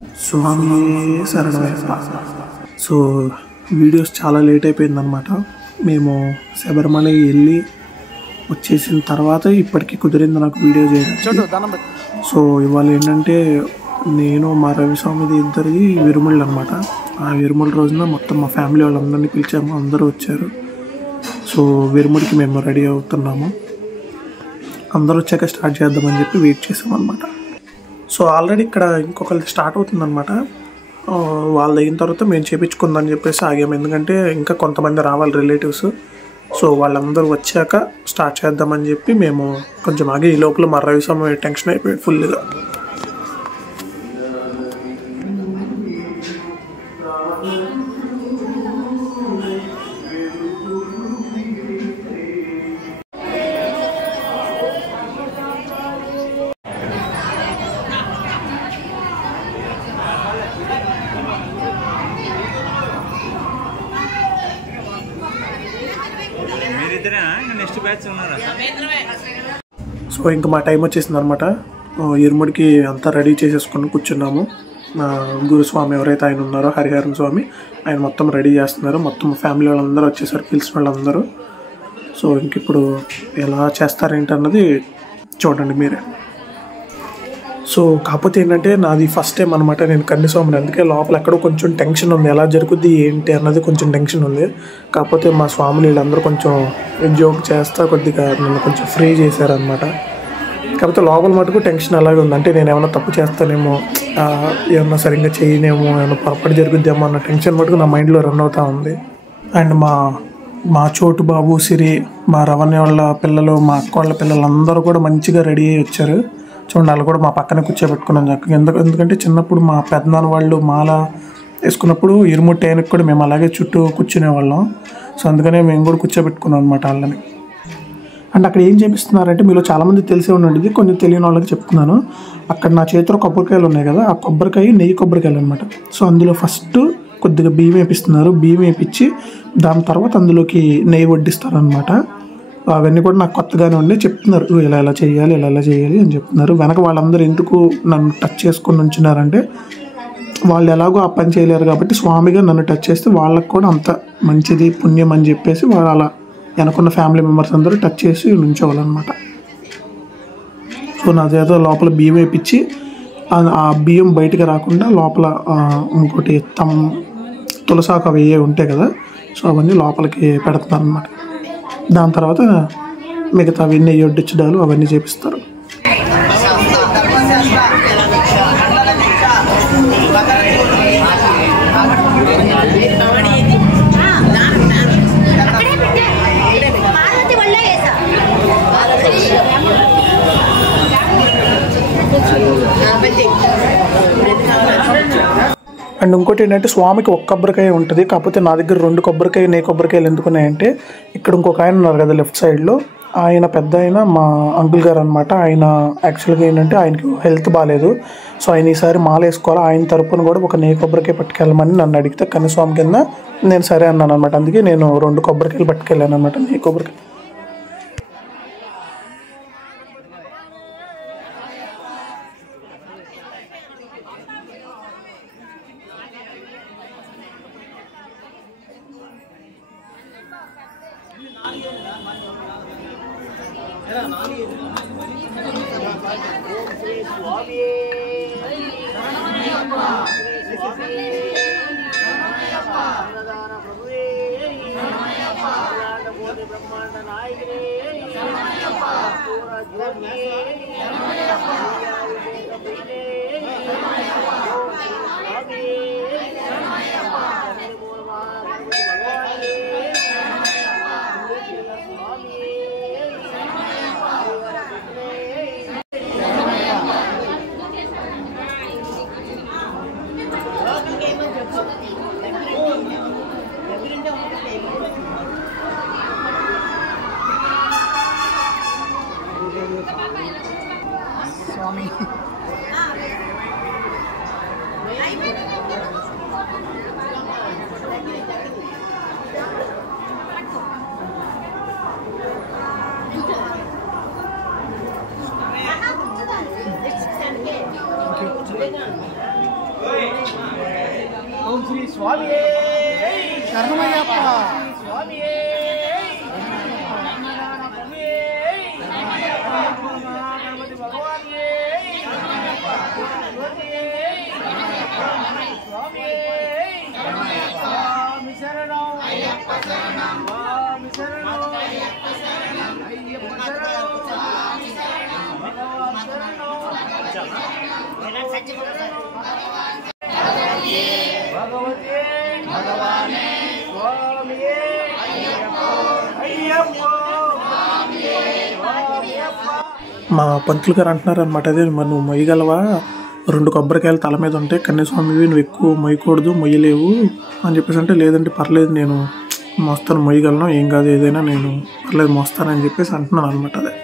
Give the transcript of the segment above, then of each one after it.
స్వామి శరణమయ్యప్ప. So videos చాలా late అయిపోయిందనమాట. మేము శబరిమల వెళ్ళి వచ్చేసిన తర్వాత ఇప్పటికీ కుదిరింది నాకు వీడియో చేయడం. సో ఇవాళ ఏంటంటే నేను మా రవిస్వామిది ఇద్దరిది విరుముళ్ళు అనమాట. ఆ విరుముల రోజున మొత్తం మా ఫ్యామిలీ వాళ్ళందరినీ పిలిచాము, అందరూ వచ్చారు. సో విరుముడికి మేము రెడీ అవుతున్నాము. అందరూ వచ్చాక స్టార్ట్ చేద్దామని చెప్పి వెయిట్ చేసామన్నమాట. సో ఆల్రెడీ ఇక్కడ ఇంకొకరికి స్టార్ట్ అవుతుందన్నమాట. వాళ్ళు అయిన తర్వాత మేము చేయించుకుందని చెప్పేసి ఆగాము, ఎందుకంటే ఇంకా కొంతమంది రావాలి రిలేటివ్స్. సో వాళ్ళందరూ వచ్చాక స్టార్ట్ చేద్దామని చెప్పి మేము కొంచెం ఆగి. ఈ లోపల మా రవిస్వామి టెన్షన్ అయిపోయాడు ఫుల్గా. సో ఇంకా మా టైం వచ్చేసింది అనమాట. ఇరుముడికి అంతా రెడీ చేసేసుకొని కూర్చున్నాము. గురుస్వామి ఎవరైతే ఆయన ఉన్నారో హరిహరన్ స్వామి, ఆయన మొత్తం రెడీ చేస్తున్నారు. మొత్తం ఫ్యామిలీ వాళ్ళందరూ వచ్చేసారు, పిలిచిన వాళ్ళందరూ. సో ఇంక ఇప్పుడు ఎలా చేస్తారేంటన్నది చూడండి మీరే. సో కాకపోతే ఏంటంటే నాది ఫస్ట్ టైం అనమాట నేను కన్యస్వామిని, అందుకే లోపల ఎక్కడో కొంచెం టెన్షన్ ఉంది, ఎలా జరుగుద్ది ఏంటి అన్నది కొంచెం టెన్షన్ ఉంది. కాకపోతే మా స్వాములు వీళ్ళందరూ కొంచెం జోక్ చేస్తా కొద్దిగా నన్ను కొంచెం ఫ్రీ చేశారనమాట. కాకపోతే లోపల మటుకు టెన్షన్ అలాగే ఉంది, అంటే నేను ఏమైనా తప్పు చేస్తానేమో, ఏమన్నా సరిగ్గా చేయనేమో, ఏమైనా పొరపాటు జరుగుద్దేమో అన్న టెన్షన్ మటుకు నా మైండ్లో రన్ అవుతూ ఉంది. అండ్ మా చోటు బాబు, సిరి, మా రవణ్య వాళ్ళ పిల్లలు, మా అక్క వాళ్ళ పిల్లలు అందరూ కూడా మంచిగా రెడీ అయ్యి వచ్చారు. చూడండి, వాళ్ళు కూడా మా పక్కనే కూర్చోబెట్టుకున్నాను చక్కగా. ఎందుకంటే చిన్నప్పుడు మా పెద్దనాన్న వాళ్ళు మాల వేసుకున్నప్పుడు ఇరుముడి టైంకి కూడా మేము అలాగే చుట్టూ కూర్చునేవాళ్ళం. సో అందుకనే మేము కూడా కూర్చోబెట్టుకున్నాం అనమాట వాళ్ళని. అండ్ అక్కడ ఏం చేపిస్తున్నారంటే మీలో చాలామంది తెలిసే ఉండండి, కొంచెం తెలియని వాళ్ళకి చెప్తున్నాను. అక్కడ నా చేతిలో కొబ్బరికాయలు ఉన్నాయి కదా, ఆ కొబ్బరికాయ నెయ్యి కొబ్బరికాయలు అనమాట. సో అందులో ఫస్ట్ కొద్దిగా బియ్యం వేపిస్తున్నారు. బియ్యం వేపించి దాని తర్వాత అందులోకి నెయ్యి వడ్డిస్తారు అనమాట. అవన్నీ కూడా నాకు కొత్తగానే ఉండి చెప్తున్నారు, ఇలా ఎలా చేయాలి, ఇలా చేయాలి అని చెప్తున్నారు. వెనక వాళ్ళందరూ ఎందుకు నన్ను టచ్ చేసుకొని ఉంచున్నారంటే, వాళ్ళు ఎలాగో ఆ పని చేయలేరు కాబట్టి స్వామిగా నన్ను టచ్ చేస్తే వాళ్ళకు కూడా అంత మంచిది, పుణ్యం అని చెప్పేసి వాళ్ళు అలా వెనకున్న ఫ్యామిలీ మెంబర్స్ అందరూ టచ్ చేసి ఉంచేవాళ్ళనమాట. సో నాదేదో లోపల బియ్యం వేపించి ఆ బియ్యం బయటికి రాకుండా లోపల ఇంకోటి తులసాకు అవి ఉంటాయి కదా, సో అవన్నీ లోపలికి పెడుతున్నారు అనమాట. దాని తర్వాత మిగతా అవన్నీ వడ్డించడాలు అవన్నీ చేపిస్తారు. అండ్ ఇంకోటి ఏంటంటే స్వామికి ఒక్క కొబ్బరికాయ ఉంటుంది, కాకపోతే నా దగ్గర 2 కొబ్బరికాయ నెయ్యి కొబ్బరికాయలు ఎందుకున్నాయంటే, ఇక్కడ ఇంకొక ఆయన ఉన్నారు కదా లెఫ్ట్ సైడ్లో, ఆయన పెద్ద ఆయన మా అంకుల్ గారు అనమాట. ఆయన యాక్చువల్గా ఏంటంటే ఆయనకి హెల్త్ బాగాలేదు. సో ఆయన ఈసారి మాల వేసుకోవాలి, ఆయన తరపున కూడా ఒక నెయ్యి కొబ్బరికాయ పట్టుకెళ్ళమని నన్ను అడిగితే కన్యస్వామి కింద నేను సరే అన్నాను అనమాట. అందుకే నేను 2 కొబ్బరికాయలు పట్టుకెళ్ళాను అనమాట, నెయ్యి కొబ్బరికాయ. స్వామి ఓం శ్రీ స్వామి శరణమయ్యప్ప స్వామి గణపతి భగవాన్ స్వామి స్వామి శరణం అయ్యప్ప శరణం స్వామి శరణం అయ్యప్ప శరణం అయ్యప్ప శరణం స్వామి శరణం భగవాన్ శరణం భగవతే భగవానే స్వామి అయ్యప్ప అయ్యప్ప మా పంతులు గారు అంటున్నారు అనమాట, అదే మరి నువ్వు మొయ్యగలవా, 2 కొబ్బరికాయలు తల మీద ఉంటే కన్యాస్వామివి, నువ్వు ఎక్కువ మొయ్యకూడదు, మొయ్యలేవు అని చెప్పేసి అంటే, లేదంటే పర్లేదు నేను మోస్తాను, మొయ్యగలను, ఏం కాదు, ఏదైనా నేను పర్లేదు మోస్తానని చెప్పేసి అంటున్నాను అనమాట. అదే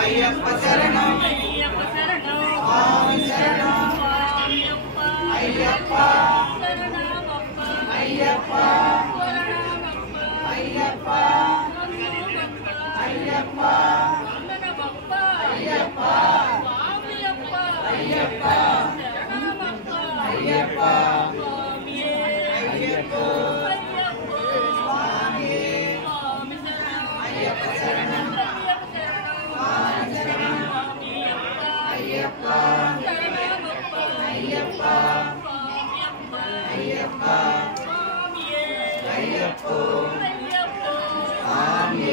అయ్యప్ప శరణం అయ్యప్ప శరణం స్వామి శరణం అయ్యప్ప శరణమప్ప అయ్యప్ప అయ్యప్ప అయ్యప్ప శరణమప్ప అయ్యప్ప స్వామియప్ప అయ్యప్ప శరణమప్ప అయ్యప్ప స్వామి అయ్యప్ప స్వామి అయ్యప్ప శరణం అయ్యప్ప అయ్యప్ప అయ్యప్ప అయ్యప్ప స్వామి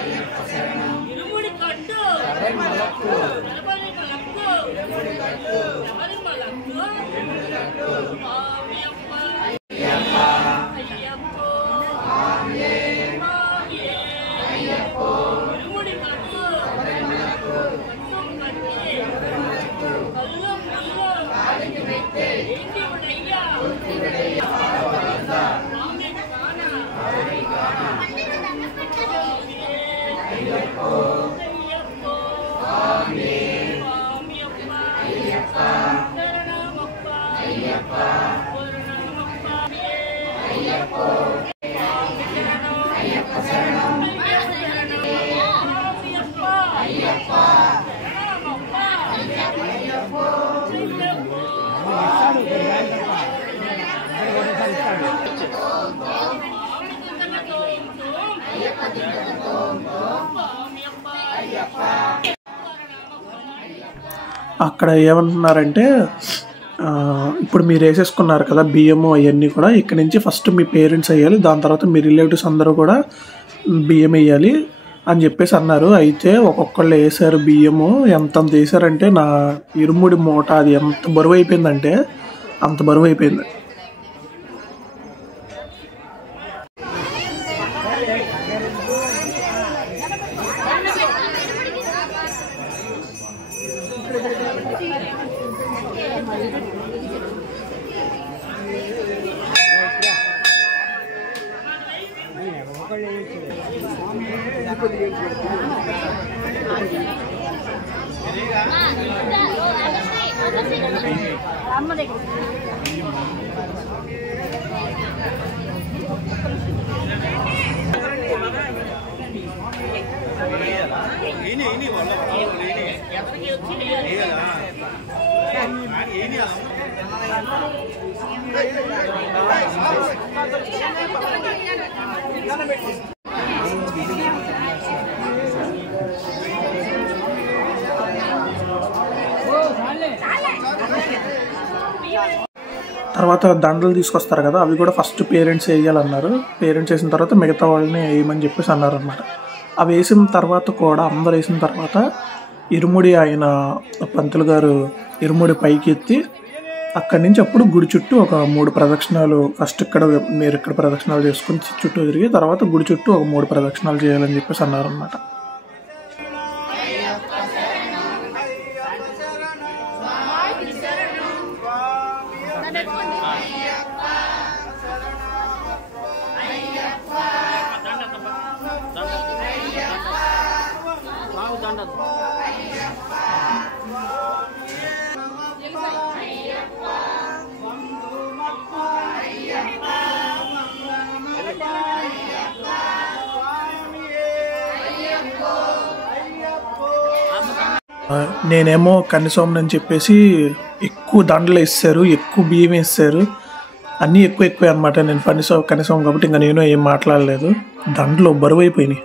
అయ్యప్ప శరణం ఇరుముడి కట్టు శబరిమలకు శబరిమలకు ఇరుముడి కట్టు శబరిమలకు ఇరుముడి కట్టు స్వామి అయ్యప్ప అయ్యప్ప అయ్యప్ప స్వామి అయ్యప్ప ఇరుముడి కట్టు శబరిమలకు అక్కడ ఏమంటున్నారంటే, ఇప్పుడు మీరు వేసేసుకున్నారు కదా బియ్యము అవన్నీ కూడా, ఇక్కడ నుంచి ఫస్ట్ మీ పేరెంట్స్ వేయాలి, దాని తర్వాత మీ రిలేటివ్స్ అందరూ కూడా బియ్యం వేయాలి అని చెప్పేసి అన్నారు. అయితే ఒక్కొక్కళ్ళు వేసారు బియ్యము, ఎంత వేసారంటే నా ఇరుముడి మూట అది ఎంత బరువు అయిపోయిందంటే అంత బరువు అయిపోయింది. తర్వాత దండలు తీసుకొస్తారు కదా, అవి కూడా ఫస్ట్ పేరెంట్స్ వేయాలన్నారు. పేరెంట్స్ వేసిన తర్వాత మిగతా వాళ్ళని వేయమని చెప్పేసి అన్నారు అనమాట. అవి వేసిన తర్వాత కూడా అందరు వేసిన తర్వాత ఇరుముడి ఆయన పంతులు గారు ఇరుముడి పైకి ఎత్తి అక్కడి నుంచి అప్పుడు గుడి చుట్టూ ఒక 3 ప్రదక్షిణాలు, ఫస్ట్ మీరు ఇక్కడ ప్రదక్షిణాలు చేసుకుని చుట్టూ తిరిగి తర్వాత గుడి చుట్టూ ఒక 3 ప్రదక్షిణాలు చేయాలని చెప్పేసి అన్నారు అనమాట. నేనేమో కన్నిస్వామిని అని చెప్పేసి ఎక్కువ దండలు వేస్తారు, ఎక్కువ బియ్యం వేస్తారు, అన్నీ ఎక్కువ అనమాట. నేను కన్నిస్వామి కాబట్టి ఇంకా నేను ఏం మాట్లాడలేదు. దండలు బరువు అయిపోయినాయి.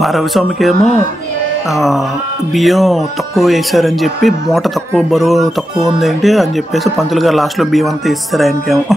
మా రవిస్వామికి ఏమో బియ్యం తక్కువ వేసారని చెప్పి మూట తక్కువ, బరువు తక్కువ ఉందేంటి అని చెప్పేసి పంతులు గారు లాస్ట్లో బియ్యం అంతా ఇస్తారు ఆయనకేమో.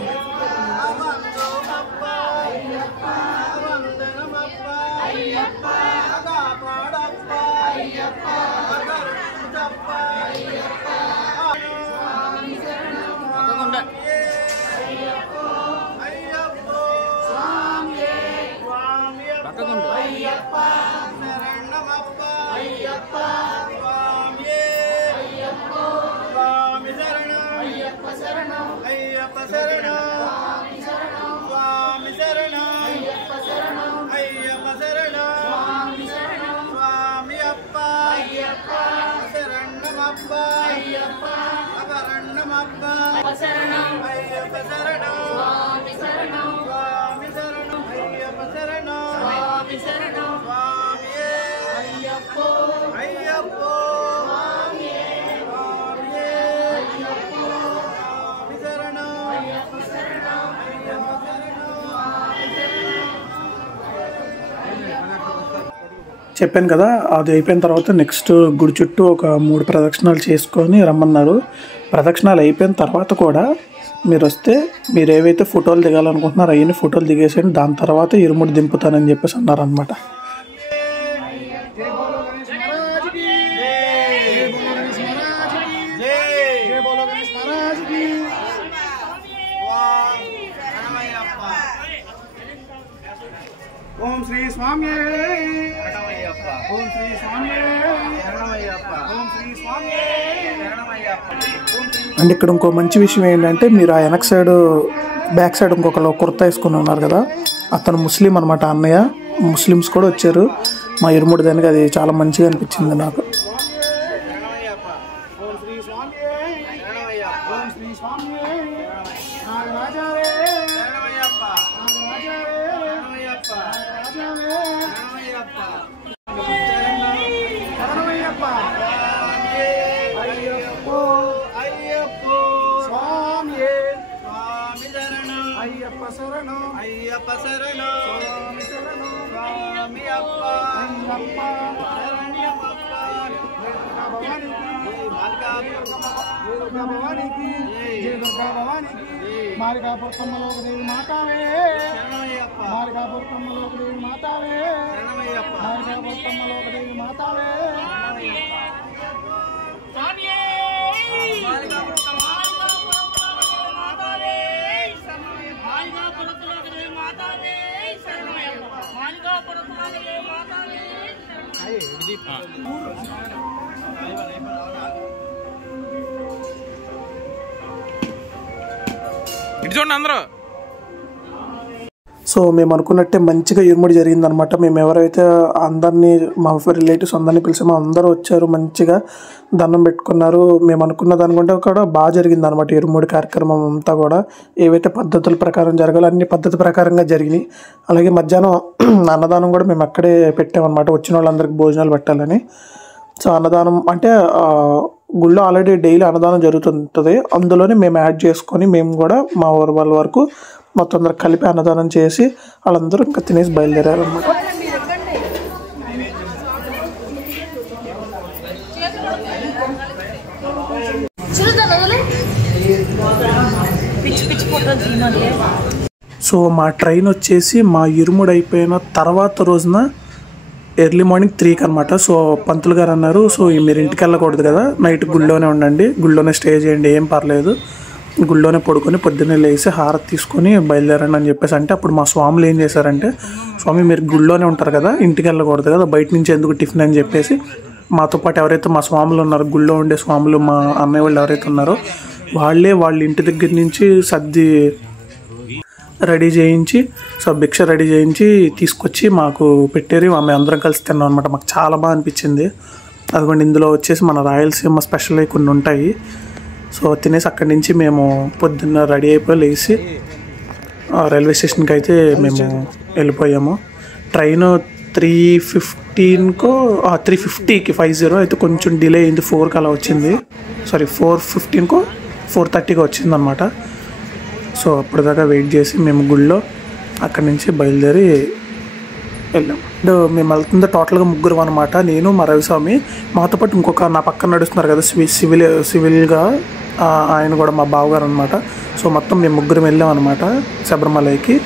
చెప్పాను కదా, అది అయిపోయిన తర్వాత నెక్స్ట్ గుడి చుట్టూ ఒక 3 ప్రదక్షిణాలు చేసుకొని రమ్మన్నారు. ప్రదక్షిణాలు అయిపోయిన తర్వాత కూడా మీరు వస్తే మీరు ఏవైతే ఫోటోలు దిగాలనుకుంటున్నారో అవన్నీ ఫోటోలు దిగేసేయండి, దాని తర్వాత ఇరుముడి దింపుతానని చెప్పేసి అన్నారనమాట. ఓం శ్రీ స్వామి ఓం శ్రీ స్వామి ఓం శ్రీ స్వామి. అండ్ ఇక్కడ ఇంకో మంచి విషయం ఏంటంటే, మీరు ఆ వెనక సైడ్ బ్యాక్ సైడ్ ఇంకొకరు కుర్తా వేసుకుని ఉన్నారు కదా, అతను ముస్లిం అనమాట. అన్నయ్య ముస్లిమ్స్ కూడా వచ్చారు మా ఇరుముడి దానికి. అది చాలా మంచిగా అనిపించింది నాకు. అయ్యప్ప శరణం స్వామి శరణం స్వామి అప్ప అయ్యప్ప శరణ్యమప్ప భవాని दुर्गा भवानी की जय दुर्गा भवानी की मार्गापुर कमलोक देवी माता वे मार्गापुर कमलोक देवी माता वे मार्गापुर कमलोक देवी माता वे ఇటు చూడండి అందరూ. సో మేము అనుకున్నట్టే మంచిగా ఇరుముడి జరిగిందనమాట. మేము ఎవరైతే అందరినీ మా రిలేటివ్స్ అందరినీ పిలిచామో అందరూ వచ్చారు, మంచిగా దండం పెట్టుకున్నారు. మేము అనుకున్న దానికంటే కూడా బాగా జరిగిందనమాట ఇరుముడి కార్యక్రమం అంతా కూడా. ఏవైతే పద్ధతుల ప్రకారం జరగాలో అన్ని పద్ధతి ప్రకారంగా జరిగినాయి. అలాగే మధ్యాహ్నం అన్నదానం కూడా మేము అక్కడే పెట్టామన్నమాట, వచ్చిన వాళ్ళందరికీ భోజనాలు పెట్టాలని. సో అన్నదానం అంటే గుళ్ళో ఆల్రెడీ డైలీ అన్నదానం జరుగుతుంటుంది, అందులోనే మేము యాడ్ చేసుకొని మేము కూడా మా ఊరు వాళ్ళ వరకు మొత్తం అందరూ కలిపి అన్నదానం చేసి వాళ్ళందరూ ఇంకా తినేసి బయలుదేరారు అనమాట. సో మా ట్రైన్ వచ్చేసి మా ఇరుముడు అయిపోయిన తర్వాత రోజున ఎర్లీ మార్నింగ్ 3కి అనమాట. సో పంతులు గారు అన్నారు, సో మీరు ఇంటికి వెళ్ళకూడదు కదా, నైట్ గుళ్ళోనే ఉండండి, గుళ్ళోనే స్టే చేయండి, ఏం పర్లేదు, గుళ్ళోనే పడుకొని పొద్దున్నే లేచి హారతి తీసుకొని బయలుదేరండి అని చెప్పేసి. అంటే అప్పుడు మా స్వాములు ఏం చేశారంటే, స్వామి మీరు గుళ్ళోనే ఉంటారు కదా, ఇంటికి వెళ్ళకూడదు కదా, బయట నుంచి ఎందుకు టిఫిన్ అని చెప్పేసి మాతో పాటు ఎవరైతే మా స్వాములు ఉన్నారో, గుళ్ళో ఉండే స్వాములు, మా అన్నయ్య వాళ్ళు ఎవరైతే ఉన్నారో వాళ్ళ ఇంటి దగ్గర నుంచి సర్ది రెడీ చేయించి, సో భిక్ష రెడీ చేయించి తీసుకొచ్చి మాకు పెట్టారు. మేము అందరం కలిసి తిన్నాం అనమాట. మాకు చాలా బాగా అనిపించింది. అదిగోండి ఇందులో వచ్చేసి మన రాయలసీమ స్పెషల్ కొన్ని ఉంటాయి. సో తినేసి అక్కడి నుంచి మేము పొద్దున్న రెడీ అయిపోయి లేచి రైల్వే స్టేషన్కి అయితే మేము వెళ్ళిపోయాము. ట్రైన్ 3:15కో 3:50కి 50 అయితే కొంచెం డిలే అయింది, 4కి అలా వచ్చింది. సారీ 4:15కో 4:30కో వచ్చిందనమాట. సో అప్పటిదాకా వెయిట్ చేసి మేము గుళ్ళో అక్కడి నుంచి బయలుదేరి వెళ్ళాం. మేము వెళ్తుంది టోటల్గా ముగ్గురు అనమాట, నేను మా రవిస్వామి, మాతో పాటు ఇంకొక నా పక్కన నడుస్తున్నారు కదా సివిల్గా ఆయన కూడా మా బావగారు అనమాట. సో మొత్తం మేము ముగ్గురు వెళ్ళాం అనమాట శబరిమలైకి.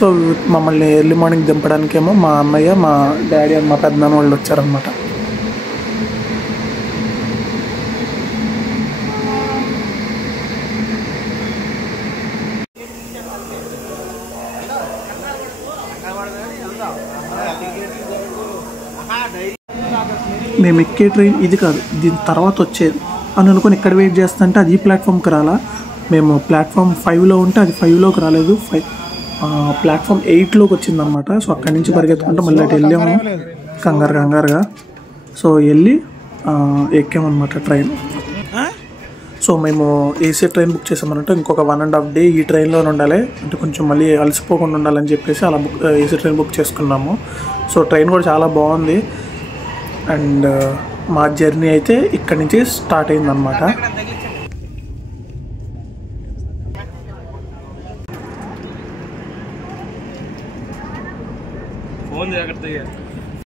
సో మమ్మల్ని ఎర్లీ మార్నింగ్ దింపడానికేమో మా అన్నయ్య, మా డాడీ అని మా పెద్దనాన్న వాళ్ళు వచ్చారనమాట. మేము ఎక్కే ట్రైన్ ఇది కాదు, దీని తర్వాత వచ్చేది అని అనుకుని ఇక్కడ వెయిట్ చేస్తుంటే అది ఈ ప్లాట్ఫామ్కి రాలా. మేము ప్లాట్ఫామ్ 5లో ఉంటే అది 5లోకి రాలేదు, ప్లాట్ఫామ్ 8లోకి వచ్చిందనమాట. సో అక్కడి నుంచి పరిగెత్తుకుంటే మళ్ళీ అటు వెళ్ళాము కంగారుగా. సో వెళ్ళి ఎక్కామన్నమాట ట్రైన్. సో మేము ఏసీ ట్రైన్ బుక్ చేసామన్నట్టు ఇంకొక 1.5 డే ఈ ట్రైన్లోనే ఉండాలి, అంటే కొంచెం మళ్ళీ అలసిపోకుండా ఉండాలని చెప్పేసి అలా ఏసీ ట్రైన్ బుక్ చేసుకున్నాము. సో ట్రైన్ కూడా చాలా బాగుంది. అండ్ మా జర్నీ అయితే ఇక్కడి నుంచి స్టార్ట్ అయిందనమాట. ఫోన్ జాగ్రత్తగా